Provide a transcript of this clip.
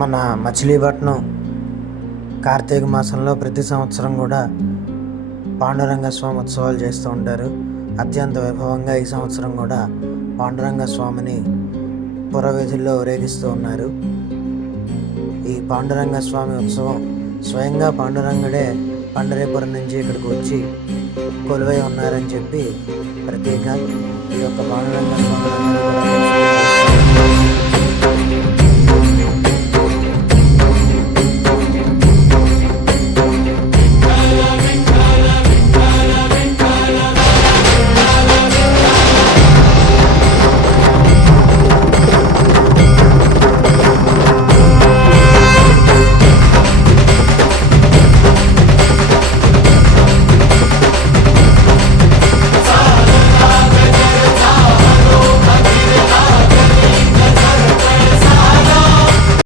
మన మచిలీపట్నం కార్తీక మాసంలో ప్రతి సంవత్సరం కూడా పాండురంగ స్వామి ఉత్సవాలు చేస్తూ ఉంటారు. అత్యంత వైభవంగా ఈ సంవత్సరం కూడా పాండురంగ స్వామిని పురవీధుల్లో ఊరేగిస్తూ ఉన్నారు. ఈ పాండురంగ స్వామి ఉత్సవం స్వయంగా పాండురంగుడే పండరీపురం నుంచి ఇక్కడికి వచ్చి కొలువై ఉన్నారని చెప్పి ప్రత్యేక ఈ యొక్క పాండురంగ స్వామి